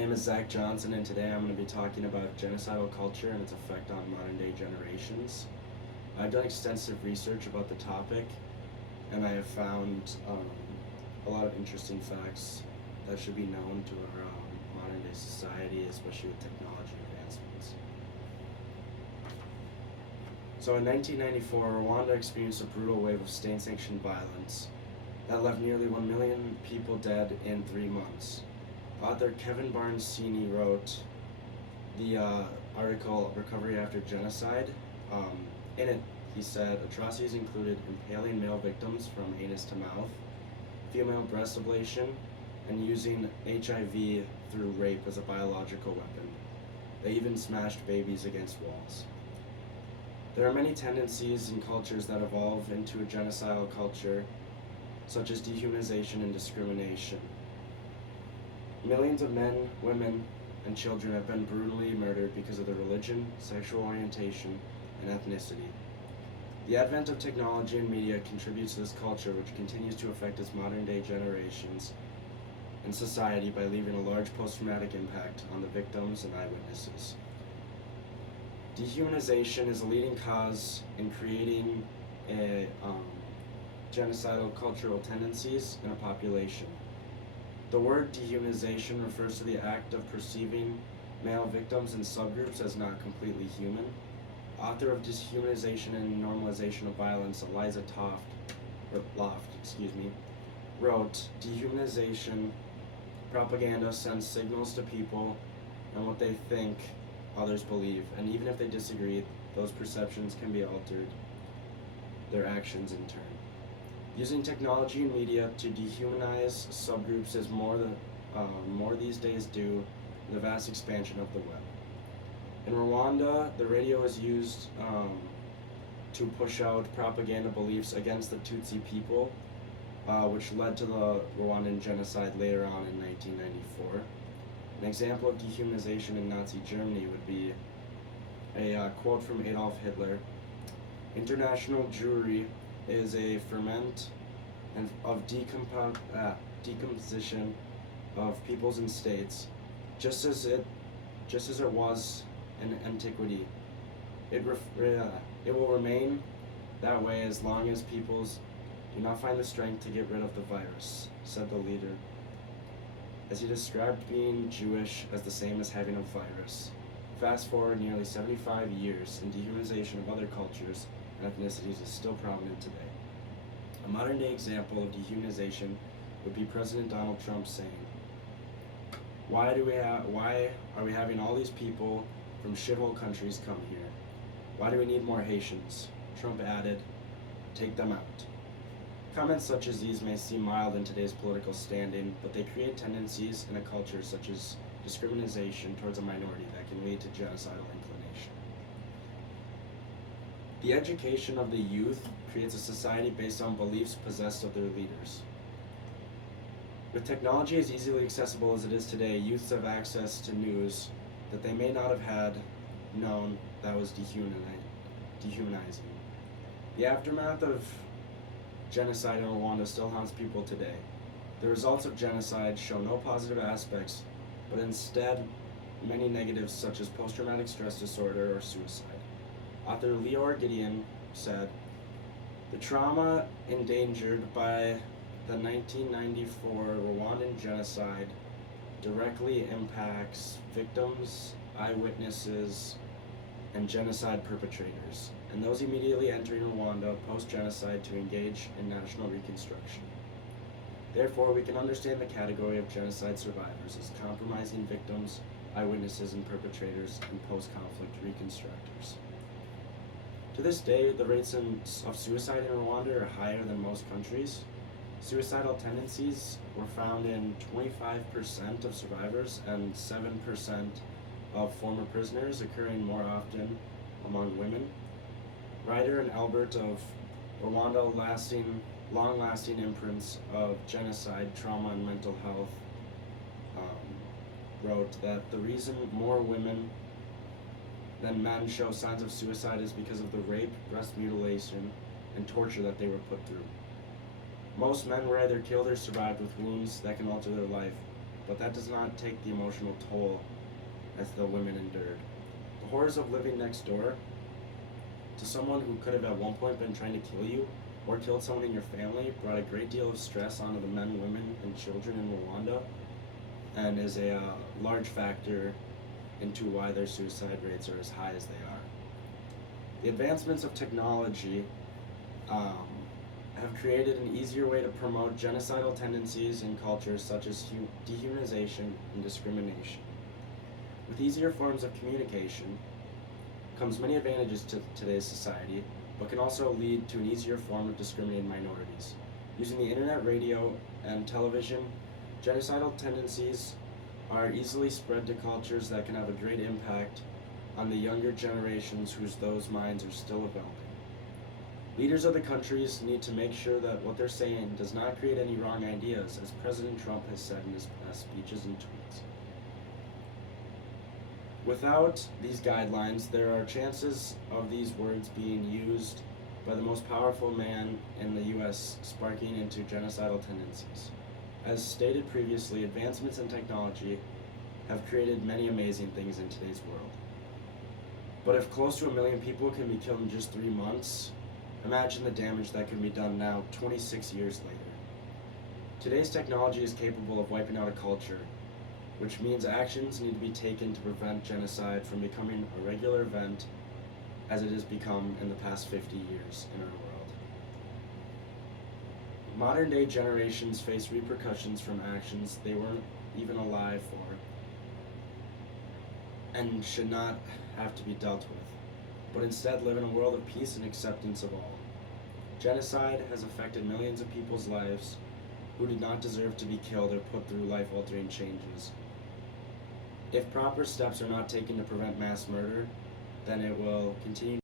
name is Zach Johnson, and today I'm going to be talking about genocidal culture and its effect on modern day generations. I've done extensive research about the topic, and I have found a lot of interesting facts that should be known to our modern day society, especially with technology advancements. So in 1994, Rwanda experienced a brutal wave of state-sanctioned violence that left nearly 1 million people dead in 3 months. Author Kevin Barnes-Sini wrote the article Recovery After Genocide. In it, he said atrocities included impaling male victims from anus to mouth, female breast ablation, and using HIV through rape as a biological weapon. They even smashed babies against walls. There are many tendencies and cultures that evolve into a genocidal culture, such as dehumanization and discrimination. Millions of men, women, and children have been brutally murdered because of their religion, sexual orientation, and ethnicity. The advent of technology and media contributes to this culture, which continues to affect its modern-day generations and society by leaving a large post-traumatic impact on the victims and eyewitnesses. Dehumanization is a leading cause in creating genocidal cultural tendencies in a population. The word dehumanization refers to the act of perceiving male victims and subgroups as not completely human. Author of Dehumanization and Normalization of Violence, Eliza Loft, wrote, "Dehumanization propaganda sends signals to people and what they think others believe, and even if they disagree, those perceptions can be altered, their actions in turn. Using technology and media to dehumanize subgroups is more these days due to the vast expansion of the web. In Rwanda, the radio is used to push out propaganda beliefs against the Tutsi people, which led to the Rwandan genocide later on in 1994. An example of dehumanization in Nazi Germany would be a quote from Adolf Hitler: "International Jewry is a ferment of decomposition of peoples and states, just as it was in antiquity. It will remain that way as long as peoples do not find the strength to get rid of the virus," said the leader, as he described being Jewish as the same as having a virus. Fast forward nearly 75 years, and dehumanization of other cultures and ethnicities is still prominent today. A modern-day example of dehumanization would be President Donald Trump saying, why are we having all these people from shithole countries come here? Why do we need more Haitians?" Trump added, "Take them out." Comments such as these may seem mild in today's political standing, but they create tendencies in a culture such as discrimination towards a minority that can lead to genocidal inclination. The education of the youth creates a society based on beliefs possessed of their leaders. With technology as easily accessible as it is today, youths have access to news that they may not have had known that was dehumanizing. The aftermath of genocide in Rwanda still haunts people today. The results of genocide show no positive aspects, but instead many negatives such as post-traumatic stress disorder or suicide. Author Leor Gideon said, "The trauma endangered by the 1994 Rwandan genocide directly impacts victims, eyewitnesses, and genocide perpetrators, and those immediately entering Rwanda post-genocide to engage in national reconstruction. Therefore, we can understand the category of genocide survivors as compromising victims, eyewitnesses, and perpetrators, and post-conflict reconstructors." To this day, the rates of suicide in Rwanda are higher than most countries. Suicidal tendencies were found in 25% of survivors and 7% of former prisoners, occurring more often among women. Ryder and Albert of Rwanda, long-lasting imprints of genocide, trauma, and mental health, wrote that the reason more women than men show signs of suicide is because of the rape, breast mutilation, and torture that they were put through. Most men were either killed or survived with wounds that can alter their life, but that does not take the emotional toll as the women endured. The horrors of living next door to someone who could have at one point been trying to kill you or killed someone in your family brought a great deal of stress onto the men, women, and children in Rwanda, and is a large factor into why their suicide rates are as high as they are. The advancements of technology have created an easier way to promote genocidal tendencies in cultures such as dehumanization and discrimination. With easier forms of communication comes many advantages to today's society, but can also lead to an easier form of discriminating minorities. Using the internet, radio, and television, genocidal tendencies are easily spread to cultures that can have a great impact on the younger generations those minds are still developing. Leaders of the countries need to make sure that what they're saying does not create any wrong ideas, as President Trump has said in his past speeches and tweets. Without these guidelines, there are chances of these words being used by the most powerful man in the U.S. sparking into genocidal tendencies. As stated previously, advancements in technology have created many amazing things in today's world. But if close to 1 million people can be killed in just 3 months, imagine the damage that can be done now, 26 years later. Today's technology is capable of wiping out a culture, which means actions need to be taken to prevent genocide from becoming a regular event as it has become in the past 50 years in our world. Modern day generations face repercussions from actions they weren't even alive for and should not have to be dealt with, but instead live in a world of peace and acceptance of all. Genocide has affected millions of people's lives who did not deserve to be killed or put through life-altering changes. If proper steps are not taken to prevent mass murder, then it will continue